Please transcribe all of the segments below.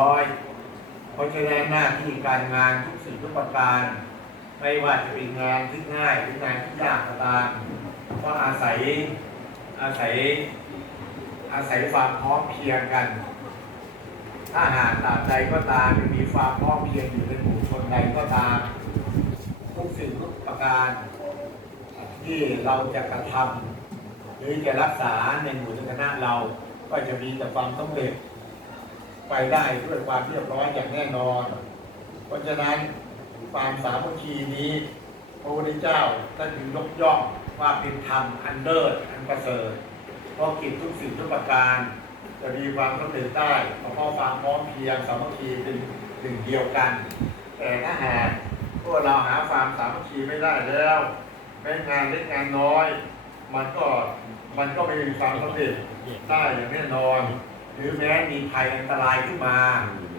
ร้อยเพราะฉะนั้นหน้าที่การงานทุกสิ่งทุกประการ ไม่ว่าจะเป็นงานที่ง่ายหรืองานที่ยากก็ตามก็อาศัยอาศัย อาศัยความพร้อมเพรียงกัน ถ้าหากตราบใดก็ตามมีความพร้อมเพรียงอยู่ในหมู่ชนใดก็ตาม ทุกสิ่งทุกประการ ที่เราจะกระทำหรือจะรักษาในหมู่คณะเราก็จะมีแต่ความสำเร็จ ไปได้ด้วยความเรียบร้อยอย่างแน่นอน เพราะฉะนั้นความสามัคคีนี้ พระพุทธเจ้าท่านถึงยกย่องว่าเป็นธรรมอันเลิศอันประเสริฐเพราะกิจทุกสิ่งทุกประการ จะมีความสำเร็จได้เพราะความพร้อมเพียงสามัคคีเป็นหนึ่งเดียวกัน แต่ถ้าหากพวกเราหาความสามัคคีไม่ได้แล้วแม้งานเล็กงานน้อย มันก็มันก็ไม่มีความสำเร็จได้อย่างแน่นอน หรือแม้มีภัยอันตรายขึ้นมา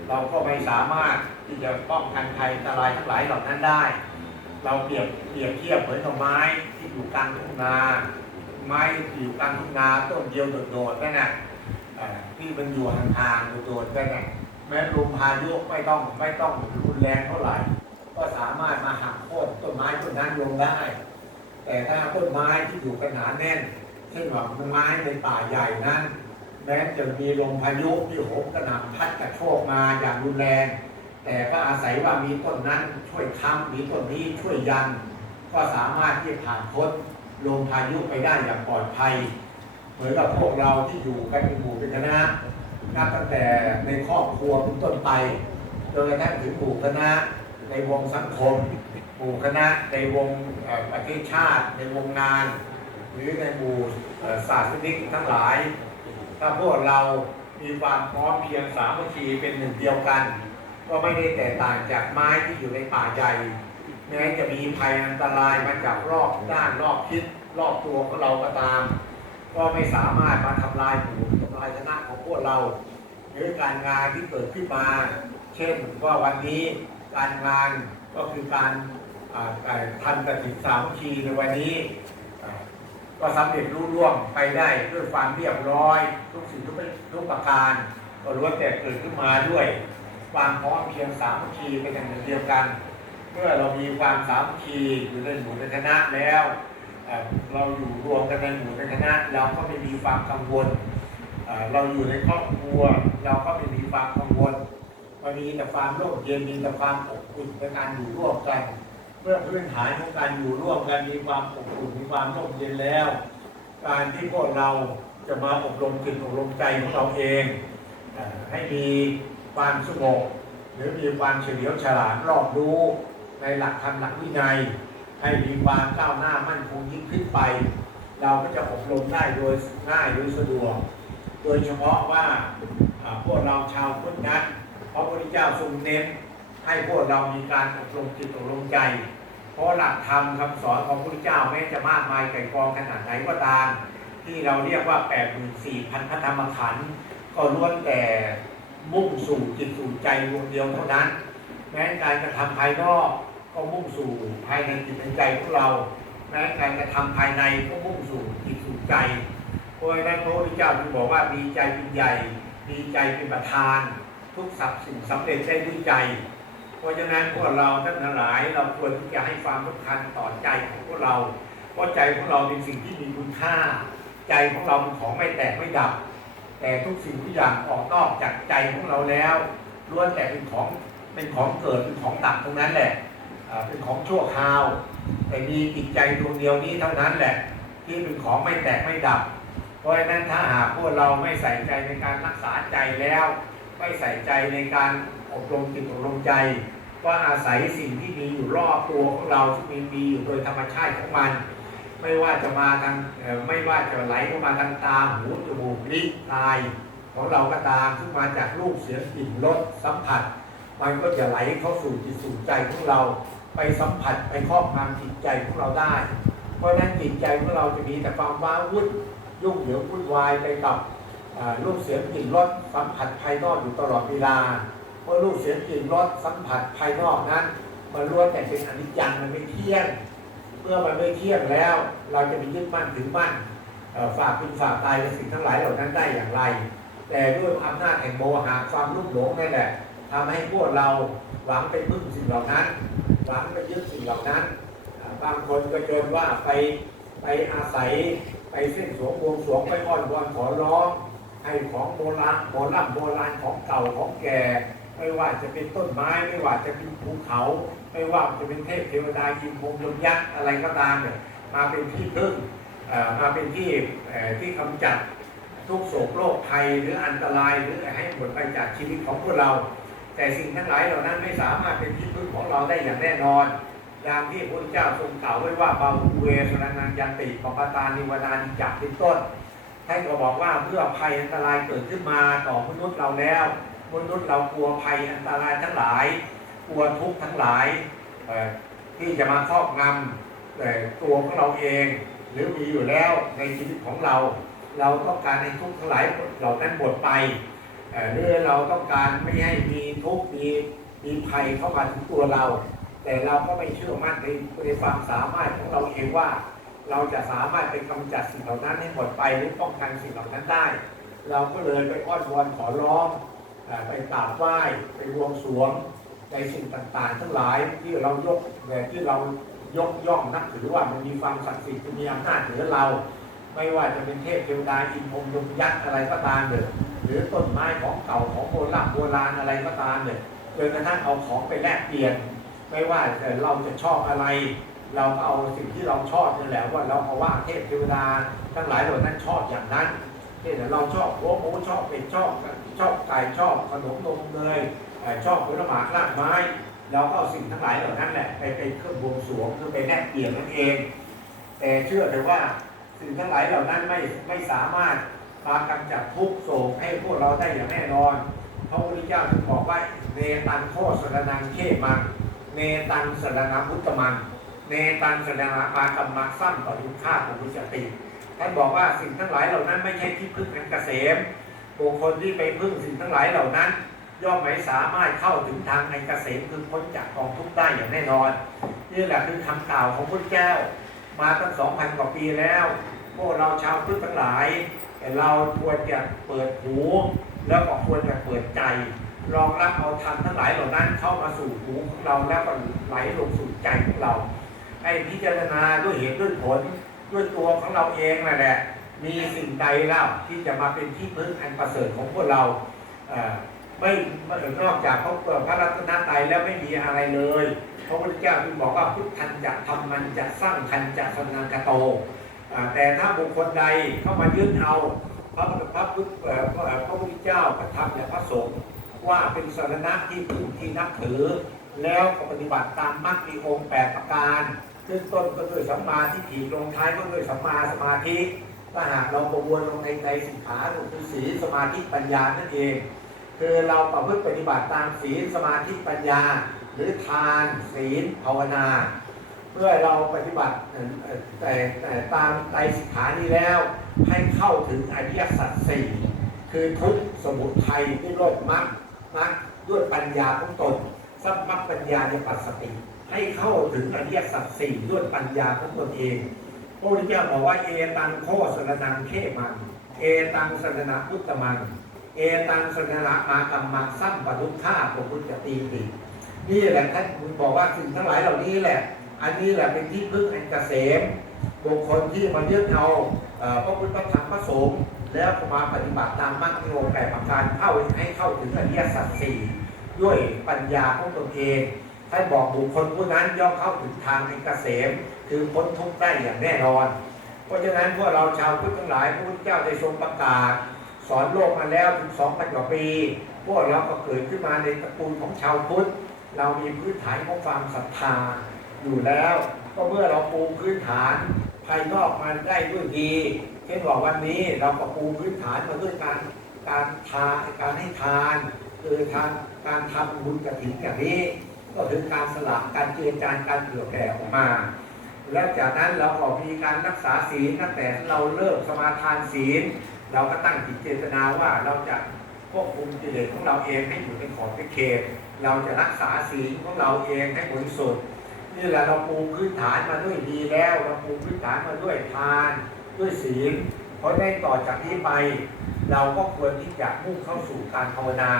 เราก็ไม่สามารถที่จะป้องกันภัยอันตรายทั้งหลายเหล่านั้นได้ เราเปรียบเปรียบเทียบเหมือนกับไม้ที่อยู่กลางทุ่งนา ไม้ที่อยู่กลางทุ่งนาต้นเดียวโดดๆนั่นน่ะเอ่อที่มันอยู่ห่างๆโดดๆนั่นน่ะแม้ลมพายุไม่ต้องไม่ต้องรุนแรงเท่าไหร่ก็สามารถมาหักโค่นต้นไม้ต้นนั้นลงได้ แต่ถ้าต้นไม้ที่อยู่กันหนาแน่น เช่นว่าต้นไม้ในป่าใหญ่นั้น แม้จะมีลมพายุที่โหมกระหน่ำพัดกระโชกมาอย่างรุนแรง แต่ก็อาศัยว่ามีต้นนั้นช่วยค้ำมีต้นนี้ช่วยยัน ก็สามารถที่ผ่านพ้นลมพายุไปได้อย่างปลอดภัย เหมือนกับพวกเราที่อยู่กันเป็นหมู่เป็นคณะนับตั้งแต่ในครอบครัวเป็นต้นไปจนกระทั่งถึงหมู่คณะในวงสังคมหมู่คณะในวงประเทศชาติ ในวงงาน หรือในหมู่ศาสนิกทั้งหลาย ถ้าพวกเรามีความพร้อมเพียงสามัคคีเป็นหนึ่งเดียวกัน ก็ไม่ได้แตกต่างจากไม้ที่อยู่ในป่าใหญ่แม้จะมีภัยอันตรายมาจากรอบด้านรอบทิศรอบตัวของเราก็ตาม ก็ไม่สามารถมาทำลายหมู่ทำลายคณะของพวกเราหรือการงานที่เกิดขึ้นมา เช่นว่าวันนี้การงานก็คือการทำกฐิสามัคคีในวันนี้ ก็สำเร็จรุ่ร่วงไปได้ด้วยความเรียบร้อย ทุกสิ่งทุกทุกประการ ก็ล้วนแต่เกิดขึ้นมาด้วย ความพร้อมเพียงสามัคคีเป็นอย่างหนึ่งเดียวกัน เมื่อเรามีความสามัคคีอยู่ในหมู่ในคณะแล้วเราอยู่รวมกันในหมู่ในคณะเราก็ไม่มีความกังวลเอ่อเราอยู่ในครอบครัว เราก็ไม่มีความกังวลมันมีแต่ความร่มเย็นมีแต่ความอบอุ่นในการอยู่ร่วมกัน เมื่อพื้นฐานของการอยู่ร่วมกันมีความอบอุ่นมีความร่มเย็นแล้ว การที่พวกเราจะมาอบรมจิตอบรมใจของเราเองให้มีความสงบหรือมีความเฉลียวฉลาดรอบรู้ในหลักธรรมหลักวินัย ให้มีความก้าวหน้ามั่นคงยิ่งขึ้นไป เราก็จะอบรมได้โดยง่ายโดยสะดวก โดยเฉพาะว่าพวกเราชาวพุทธนั้นพระพุทธเจ้าทรงเน้น ให้พวกเรามีการอบรมจิตอบรมใจ เพราะหลักธรรมคำสอนของพระพุทธเจ้าแม้จะมากมายไก่กองขนาดไหนก็ตาม ที่เราเรียกว่า 84,000พระธรรมขันธ์ก็ล้วนแต่มุ่งสู่จิตสู่ใจดวงเดียวเท่านั้น แม้การกระทำภายนอกก็มุ่งสู่ภายในจิตใจของเรา แม้การกระทำภายในก็มุ่งสู่จิตสู่ใจเพราะฉะนั้นพระพุทธเจ้าจึงบอกว่ามีใจเป็นใหญ่ มีใจเป็นประธาน ทุกสับสิ่งสำเร็จได้ด้วยใจ เพราะฉะนั้นพวกเราทั้งหลายเราควรที่จะให้ความสำคัญต่อใจของพวกเรา เพราะใจของเราเป็นสิ่งที่มีคุณค่า ใจของเราเป็นของไม่แตกไม่ดับ แต่ทุกสิ่งทุกอย่างออกนอกจากใจของเราแล้วล้วนแต่เป็นของเป็นของเกิดเป็นของดับตรงนั้นแหละเป็นของชั่วคราว แต่มีจิตใจดวงเดียวนี้เท่านั้นแหละ ที่เป็นของไม่แตกไม่ดับ เพราะฉะนั้นถ้าหากพวกเราไม่ใส่ใจในการรักษาใจแล้ว ไม่ใส่ใจในการ อบรมจิตอบรมใจก็อาศัยสิ่งที่มีอยู่รอบตัวของเราที่มีมีอยู่โดยธรรมชาติของมัน ไม่ว่าจะมาทางไม่ว่าจะไหลเข้ามาทางตาหูจมูกลิ้นกายของเราก็ตามซึ่มาจากรูปเสียงกลิ่นรสสัมผัส มันก็จะไหลเข้าสู่จิตสู่ใจของเราไปสัมผัสไปครอบงำจิตใจของเราได้ เพราะฉะนั้นจิตใจของเราจะมีแต่ความว้าวุ่นยุ่งเหยิงวุ่นวายไปกับรูปเสียงกลิ่นรสสัมผัสภายนอกอยู่ตลอดเวลา เพราะรูปเสียงกลิ่นรสสัมผัสภายนอกนั้น มันล้วนแต่เป็นอนิจจังมันไม่เที่ยง เมื่อมันไม่เที่ยงแล้ว เราจะไปยึดมั่นถือมั่นฝากเป็นฝากตายกับสิ่งทั้งหลายเหล่านั้นได้อย่างไร แต่ด้วยอำนาจแห่งโมหะความรุ่มหลงนั่นแหละทำให้พวกเราหวังไปพึ่งสิ่งเหล่านั้น หวังไปยึดสิ่งเหล่านั้น บางคนก็จนว่าไปไปอาศัยไปเส้นสวงวงสวงไปอ้อนวอนขอร้อง ให้ของโบราณโบราณโบราณของเก่าของแก่ ไม่ว่าจะเป็นต้นไม้ไม่ว่าจะเป็นภูเขา ไม่ว่าจะเป็นเทพเทวดายิมพงยมยักษ์อะไรก็ตามเนี่ยมาเป็นที่พึ่งมาเป็นที่ที่กำจัดทุกโศกโรคภัยหรืออันตรายหรือให้หมดไปจากชีวิตของพวกเรา แต่สิ่งทั้งหลายเหล่านั้นไม่สามารถเป็นที่พึ่งของเราได้อย่างแน่นอนอย่างที่พระเจ้าทรงกล่าวไว้ว่าบาหูเวสรนังยันติปปตานิวนานิจักเป็นต้นท่านก็บอกว่าเมื่อภัยอันตรายเกิดขึ้นมาต่อมนุษย์เราแล้ว มนุษย์เรากลัวภัยอันตรายทั้งหลาย กลัวทุกข์ทั้งหลายที่จะมาครอบงำแต่ตัวของเราเอง หรือมีอยู่แล้วในชีวิตของเรา เราต้องการให้ทุกข์ทั้งหลายเหล่านั้นหมดไปเอ่อหรือเราต้องการไม่ให้มีทุกข์มีมีภัยเข้ามาถึงตัวเรา แต่เราก็ไม่เชื่อมั่นในในความสามารถของเราเองว่า เราจะสามารถไปกำจัดสิ่งเหล่านั้นให้หมดไปหรือป้องกันสิ่งเหล่านั้นได้ เราก็เลยไปอ้อนวอนขอร้อง ไปกราบไหว้ไปบวงสวงในสิ่งต่างๆ ทั้งหลายที่เรายกเอ่อที่เรายกย่องนับถือว่ามันมีความศักดิ์สิทธิ์มีอำนาจเหนือเรา ไม่ว่าจะเป็นเทพเทวดาอินพรมยมยักษ์อะไรก็ตามเลยหรือต้นไม้ของเก่าของโบราณโบราณอะไรก็ตามเลยจนกระทั่งเอาของไปแลกเปลี่ยน ไม่ว่าเราจะชอบอะไร เราก็เอาสิ่งที่เราชอบนี่แหละว่าเราเอาว่าเทพเทวดาทั้งหลายเหล่านั้นชอบอย่างนั้นเช่นเราชอบหัวหมูชอบเป็ดชอบ ชอบไก่ชอบขนมนมเนยชอบผลไม้รากไม้เราก็เอาสิ่งทั้งหลายเหล่านั้นแหละไปเป็นเครื่องบวงสรวงคือไปแลกเปลี่ยนนั่นเอง แต่เชื่อเถอะว่าสิ่งทั้งหลายเหล่านั้นไม่ไม่สามารถมากำจัดทุกโศกให้พวกเราได้อย่างแน่นอนพระพุทธเจ้าถึงบอกว่าเนตังโคสรนังเขมังเนตังสรณพุทธมังเนตังสรณมากรรมักสั้นต่อทุกข้าของพุทธติท่านบอกว่าสิ่งทั้งหลายเหล่านั้นไม่ใช่ที่พึ่งอันเกษม บุคคลที่ไปพึ่งสิ่งทั้งหลายเหล่านั้น ย่อมไม่สามารถเข้าถึงทางอันเกษมคือพ้นจากกองทุกข์ได้อย่างแน่นอน นี่แหละคือคำกล่าวของพระเจ้า มาตั้งสองพันกว่าปีแล้วพวกเราชาวพุทธทั้งหลายเราควรจะเปิดหูแล้วก็ควรจะเปิดใจรองรับเอาธรรมทั้งหลายเหล่านั้นเข้ามาสู่หูของเราแล้วก็ไหลลงสู่ใจของเรา ให้พิจารณาด้วยเหตุด้วยผลด้วยตัวของเราเองนั่นแหละ มีสิ่งใดเล่าที่จะมาเป็นที่พึ่งอันประเสริฐของพวกเราไม่ไม่นอกจากพระพระรัตนตรัยแล้วไม่มีอะไรเลยพระพุทธเจ้าจึงบอกว่าพุทธันจะทำมันจะสร้างคันจะสนังกะโต แต่ถ้าบุคคลใดเข้ามายึดเอาพระพระพุทธพระพระพุทธเจ้าพระธรรมและพระสงฆ์ว่าเป็นสรณะที่พึ่งที่นับถือ แล้วก็ปฏิบัติตามมรรคมีองค์แปดประการขึ้นต้นก็ด้วยสัมมาทิฏฐิลงท้ายก็ด้วยสัมมาสมาธิ ถ้าหากเราประมวลลงในในสิกขาคือศีลสมาธิปัญญานั่นเอง คือเราประพฤติปฏิบัติตามศีลสมาธิปัญญา หรือทานศีลภาวนา เมื่อเราปฏิบัติแต่แต่ตามไตรสิกขานี้แล้ว ให้เข้าถึงอริยสัจสี่คือทุกสมุทัยนิโรธมรรคมรรคด้วยปัญญาของตนสัมมัปปัญญาในปัสสติ ให้เข้าถึงอริยสัจสี่ด้วยปัญญาของตนเอง ระพุทธเจ้าบอกว่าเอตังโคสรนังเขมัง เอตังสรณะพุทธมัง เอตังสรณะมากรรมังสัมปทุฆาปพุทธตีตินี่แหละท่านบอกว่าสิ่งทั้งหลายเหล่านี้แหละ อันนี้แหละเป็นที่พึ่งอันเกษมบุคคลที่มายึดเอาเอ่อพระพุทธธรรมพระสงฆ์แล้วมาปฏิบัติตามมรรคมีองค์แปดประการเข้าให้เข้าถึงอริยสัจสี่ด้วยปัญญาของตนเอง ท่านบอกบุคคลผู้นั้นย่อมเข้าถึงทางอันเกษม คือพ้นทุกข์ได้อย่างแน่นอน เพราะฉะนั้นพวกเราชาวพุทธทั้งหลายพระพุทธเจ้าได้ทรงประกาศ สอนโลกมาแล้วถึงสองพันกว่าปี พวกเราก็เกิดขึ้นมาในตระกูลของชาวพุทธ เรามีพื้นฐานของความศรัทธาอยู่แล้ว ก็เมื่อเราปูพื้นฐานภายนอกมันได้ด้วยดี เช่นว่าวันนี้เราก็ปูพื้นฐานมาด้วยการการทานการให้ทานคือทานการทำบุญกระถิ่นอย่างนี้ ก็คือการสละการเจือจานการเผื่อแผ่ออกมา แล้วจากนั้นเราก็มีการรักษาศีลตั้งแต่เราเริ่มสมาทานศีล เราก็ตั้งจิตเจตนาว่าเราจะควบคุมกิเลสของเราเองให้อยู่ในขอบเขตเราจะรักษาศีลของเราเองให้บริสุทธิ์นี่แหละเราปูพื้นฐานมาด้วยดีแล้วเราปูพื้นฐานมาด้วยทานด้วยศีลเพราะได้ต่อจากนี้ไป เราก็ควรที่จะมุ่งเข้าสู่การภาวนา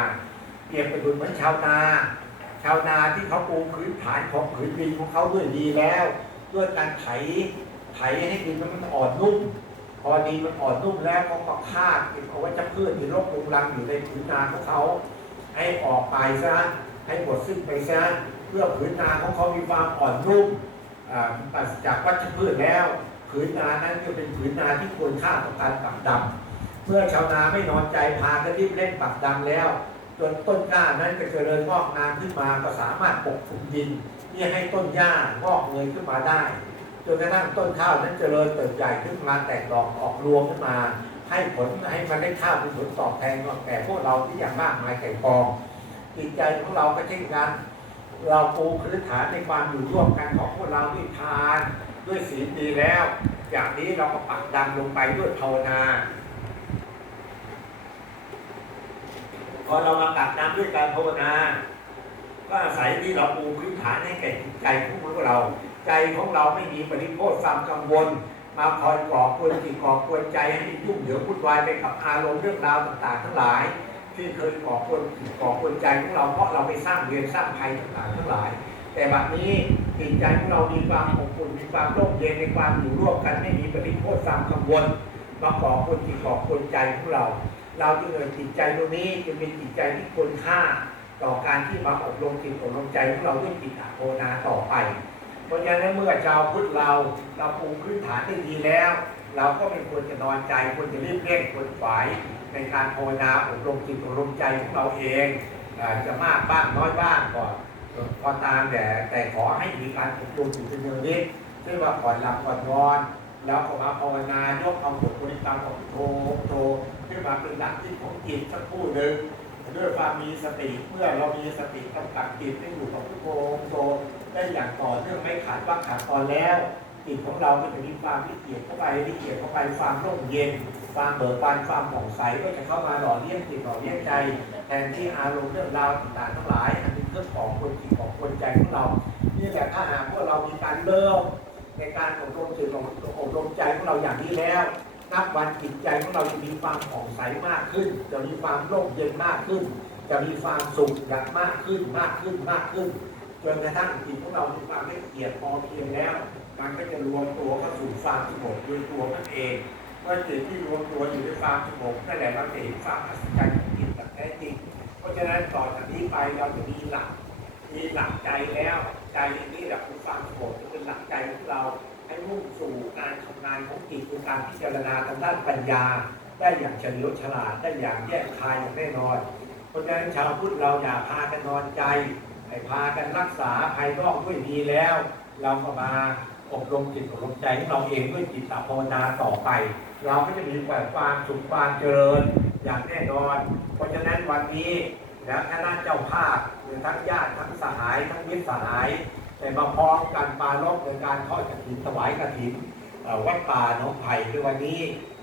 เปรียบประดุจเหมือนชาวนา ชาวนาที่เขาปูพื้นฐานของผืนดินของเขาด้วยดีแล้ว ด้วยการไถไถให้ดินมันอ่อนนุ่มพอดินมันอ่อนนุ่มแล้วเขาก็คาดเก็บเอาไว้จะพืชที่รกรุงรังอยู่ในผืนนาของเขา ให้ออกไปซะให้หมดสิ้นไปซะเพื่อผืนนาของเขามีความอ่อนนุ่มปราศจากวัชพืชแล้วผืนนานั้นจะเป็นผืนนาที่ควรค่าต่อการปักดำเมื่อชาวนาไม่นอนใจพากันรีบเล่นปักดำแล้ว จนต้นกล้านั้นจะเจริญงอกงามขึ้นมาก็สามารถปกคลุมดินที่ให้ต้นหญ้างอกเงยขึ้นมาได้จนกระทั่งต้นข้าวนั้นเจริญเติบใหญ่ขึ้นมาแตกดอกออกรวงขึ้นมา ให้ผลให้มันได้ข้าวเป็นผลตอบแทนแก่พวกเราที่อย่างมากมายไก่กองจิตใจของเราก็เช่นกันเราปูพื้นฐานในความอยู่ร่วมกันของพวกเราด้วยทาน ด้วยศีลดีแล้วอย่างนี้เราก็ปักดำลงไปด้วยภาวนา พอเรามาปักดำด้วยการภาวนาก็อาศัยที่เราปูพื้นฐานให้แก่จิตใจของพวกเรา ใจของเราไม่มีปริโภคความกังวล มาคอยก่อกวนจิตก่อกวนใจให้ยุ่งเหยิงวุ่นวายไปกับอารมณ์เรื่องราวต่างๆ ทั้งหลาย ที่เคยก่อกวนจิตก่อกวนใจของเราเพราะเราไปสร้างเวรสร้างภัยต่างๆ ทั้งหลาย แต่บัดนี้จิตใจของเรามีความอบอุ่นมีความร่มเย็นในความอยู่ร่วมกันไม่มีปริโภคความกังวลมาก่อกวนจิตก่อกวนใจของเรา เราจึงเอ่ยจิตใจตรงนี้จึงเป็นจิตใจที่ควรค่าต่อการที่มาอบรมจิตอบรมใจของเราด้วยจิตอโภนาต่อไป เพราะฉะนั้นเมื่อชาวพุทธเราเราปูพื้นฐานได้ดีแล้ว เราก็ไม่ควรจะนอนใจควรจะรีบเร่งควรฝ่ายในการภาวนาอบรมจิตอบรมใจของเราเองจะมากบ้างน้อยบ้างก็พอตามแต่แต่ขอให้มีการอบรมอยู่เป็นเนืองนิดเช่นว่าก่อนหลับก่อนนอน แล้วก็มาภาวนายกเอาบทบริกรรมของโทโทขึ้นมาเป็นหลักที่ของจิตสักคู่หนึ่งด้วยความมีสติเมื่อเรามีสติกำกับจิตให้อยู่กับพุทโธพุทโธได้อย่างต่อเนื่องไม่ขาดว่าขาดตอนแล้วจิตของเราก็จะมีความละเอียดเข้าไปละเอียดเข้าไปความร่มเย็น ความเบิกบานความผ่องใสก็จะเข้ามาหล่อเลี้ยงจิตหล่อเลี้ยงใจแทนที่อารมณ์เรื่องราวต่างๆทั้งหลายอันเป็นเครื่องของคนจิตของคนใจของเรานี่แหละถ้าหากว่าเรามีการเริ่ม ในการอบรมจิตอบรมใจของเราอย่างนี้แล้ว นับวันจิตใจของเราจะมีความผ่องใสมากขึ้น จะมีความร่มเย็นมากขึ้น จะมีความสุขอย่างมากขึ้นมากขึ้นมากขึ้นจนกระทั่งจิตของเรามีความละเอียดพอเพียงแล้ว มันก็จะรวมตัวเข้าสู่ความสงบโดยตัวมันเองเมื่อจิตที่รวมตัวอยู่ในความสงบนั่นแหละเราจะเห็นความอัศจรรย์ของจิตแบบแท้จริง เพราะฉะนั้นต่อจากนี้ไปเราจะมีหลักมีหลักใจแล้ว ใจนี้แหละคือความสงบ ของเราให้มุ่งสู่การทำงานของจิตคือการพิจารณาทางด้านปัญญา ได้อย่างเฉลียวฉลาดได้อย่างแยกคายอย่างแน่นอน เพราะฉะนั้นชาวพุทธเราอย่าพากันนอนใจให้พากันรักษาภายนอกด้วยดีแล้ว เราก็มาอบรมจิตอบรมใจของเราเองด้วยจิตตภาวนาต่อไป เราก็จะมีความสุขความเจริญอย่างแน่นอน เพราะฉะนั้นวันนี้นะคณะเจ้าภาพหรือทั้งญาติทั้งสหายทั้งมิตรสหาย แต่มาพร้อมกันปาลบในการทอดกฐินถวายกฐินวัดป่าหนองไผ่ในวันนี้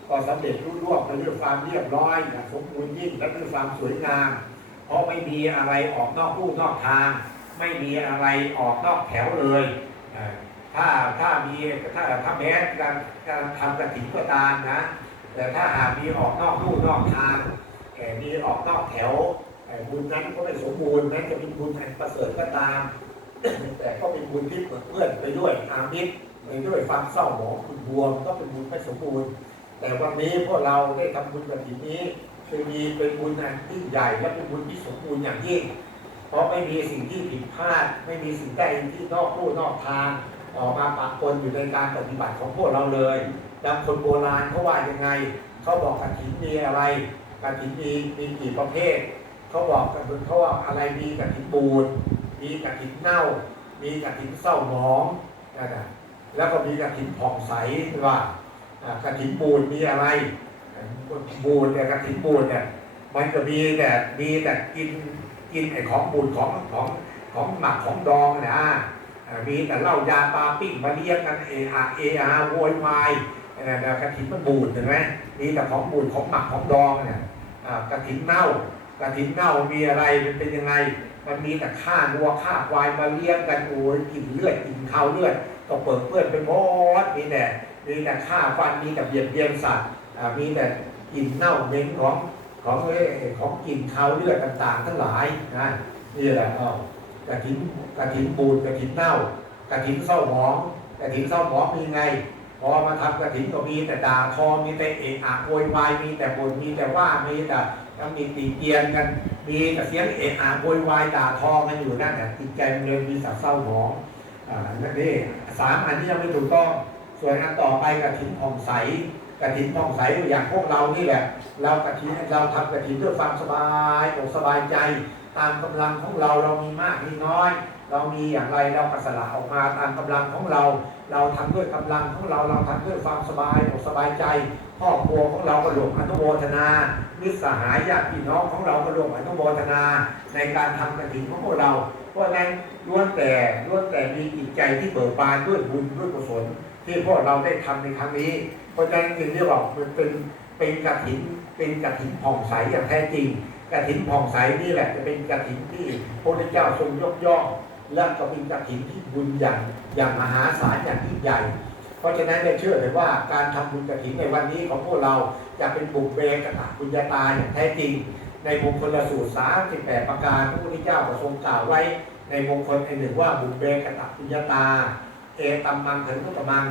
ก็สำเร็จรุ่ร่วงไปด้วยความเรียบร้อยอย่างสมบูรณ์ยิ่งและด้วยความสวยงาม เพราะไม่มีอะไรออกนอกลู่นอกทาง ไม่มีอะไรออกนอกแถวเลยถ้าถ้ามีถ้าถ้าแม้การการทำกฐินก็ตามนะ แต่ถ้าหากมีออกนอกลู่นอกทางเอ่มีออกนอกแถวบุญนั้นก็ไม่สมบูรณ์แม้จะเป็นบุญอันประเสริฐก็ตาม แต่ก็เป็นบุญที่เปื้อนไปด้วยอามิตรไปด้วยความเศร้าหมองคุณบวมก็เป็นบุญไม่สมบูรณ์ แต่วันนี้พวกเราได้ทำบุญกฐินนี้คือมีเป็นบุญอันยิ่งใหญ่และเป็นบุญที่สมบูรณ์อย่างยิ่ง เพราะไม่มีสิ่งที่ผิดพลาด ไม่มีสิ่งใดที่นอกลู่นอกทางออกมาปะปนอยู่ในการปฏิบัติของพวกเราเลยดังคนโบราณเขาว่ายังไง เขาบอกกฐินมีอะไรกฐินมีมีกี่ประเภท เขาบอกกันเขาว่าอะไรมีกฐินบูด มีกฐินเน่า มีกฐินเศร้าหมองนั่นน่ะแล้วก็มีกฐินผ่องใสว่าอ่ากฐินบูดมีอะไรบูดเนี่ยกฐินบูดเนี่ยมันจะมีแต่มีแต่กินกินไอ้ของบูดของของของหมักของดองนะอ่ามีแต่เหล้ายาปลาปิ้งมาเลี้ยงกันเออาเออาโวยวายนั่นน่ะกฐินมันบูดเห็นไหมมีแต่ของบูดของหมักของดองเนี่ยอ่ากฐินเน่ากระถินเน่ามีอะไรมันเป็นยังไง มันมีแต่ฆ่าวัวฆ่าควายมาเลี้ยงกันโอ้ยกินเลือดกินข้าวเลือดก็เปิดเปื้อนไปหมดมีแต่มีแต่ฆ่าฟันมีแต่เบียดเบียนสัตว์มีแต่กลิ่นเน่าเหม็นของของเอ่อของกลิ่นคาวเลือดต่าง ๆ ทั้งหลายนะนี่แหละเอากระถินกระถินบูดกระถินเน่ากระถินเศร้าหมองกระถินเศร้าหมองมีไงพอมาทำกระถินก็มีแต่ด่าทอมีแต่เอะอะโวยวายมีแต่บ่นมีแต่ว่ามีแต่ แล้วมีตีเตียนกัน มีแต่เสียงเอะอะโวยวายด่าทอกันอยู่นั่นแหละจิตใจมันเลยมีสาวเศร้าหมองอ่านั่นเองสามอันที่ยังไม่ถูกต้อง ส่วนอันต่อไปกระถินผ่องใสกระถินผ่องใสอย่างพวกเรานี่แหละ เรากระถินเราทำกระถินด้วยความสบายอกสบายใจ ตามกำลังของเราเรามีมากมีน้อย เรามีอย่างไรเราก็สละออกมาตามกำลังของเรา เราทำด้วยกำลังของเราเราทำด้วยความสบายอกสบายใจครอบครัวของเราก็รวมอนุโมทนามิตรสหายญาติพี่น้องของเราก็รวมอนุโมทนาในการทำกระถิ่นของพวกเรา เพราะนั้นล้วนแต่ล้วนแต่มีจิตใจที่เบิกบานด้วยบุญด้วยกุศลที่พวกเราได้ทำในครั้งนี้ เพราะฉะนั้นจึงเรียกว่ามันเป็นเป็นกระถิ่นเป็นกระถิ่นผ่องใสอย่างแท้จริงกระถิ่นผ่องใสนี่แหละจะเป็นกระถิ่นที่พระพุทธเจ้าทรงยกย่อง และก็เป็นกระถินที่บุญอย่างอย่างมหาศาลอย่างยิ่งใหญ่ เพราะฉะนั้นเนี่ยเชื่อเลยว่าการทำบุญกระถินในวันนี้ของพวกเราจะเป็นบุญเบกตะบุญญาตาอย่างแท้จริง ในมงคลสูตร38ปดประการพระพุทธเจ้าทรงกล่าวไว้ ในมงคลในหนึ่งว่าบุญเบกตะบุญญาตา เอตัมมังถึงตุตมัง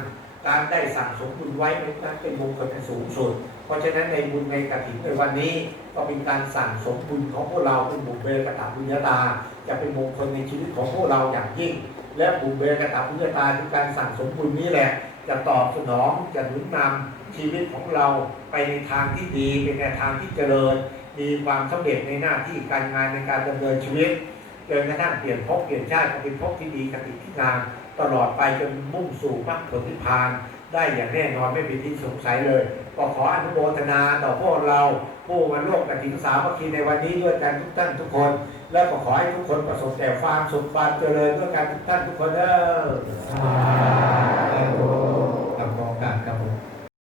การได้สั่งสมบุญไว้นั้นเป็นมงคลอันสูงสุด เพราะฉะนั้นในบุญในกฐินในวันนี้ก็เป็นการสั่งสมบุญของพวกเราเป็นบุญเบกระตะบุญญาตา จะเป็นมงคลในชีวิตของพวกเราอย่างยิ่ง และบุญเบกระตะบุญญาตาคือการสั่งสมบุญนี้แหละ จะตอบสนองจะหนุนนำชีวิตของเราไปในทางที่ดีเป็นในทางที่เจริญ มีความสำเร็จในหน้าที่การงานในการดำเนินชีวิตจนกระทั่งเปลี่ยนภพเปลี่ยนชาติเป็นภพที่ดีกติที่งามตลอดไปจนมุ่งสู่มรรคผลนิพพาน ได้อย่างแน่นอนไม่มีที่สงสัยเลย ก็ขออนุโมทนาต่อพวกเรา ผู้มาร่วมกฐินสามัคคีในวันนี้ด้วยกันทุกท่านทุกคน และก็ขอให้ทุกคนประสบแต่ความสุขความเจริญด้วยกันทุกท่านทุกคนเด้อ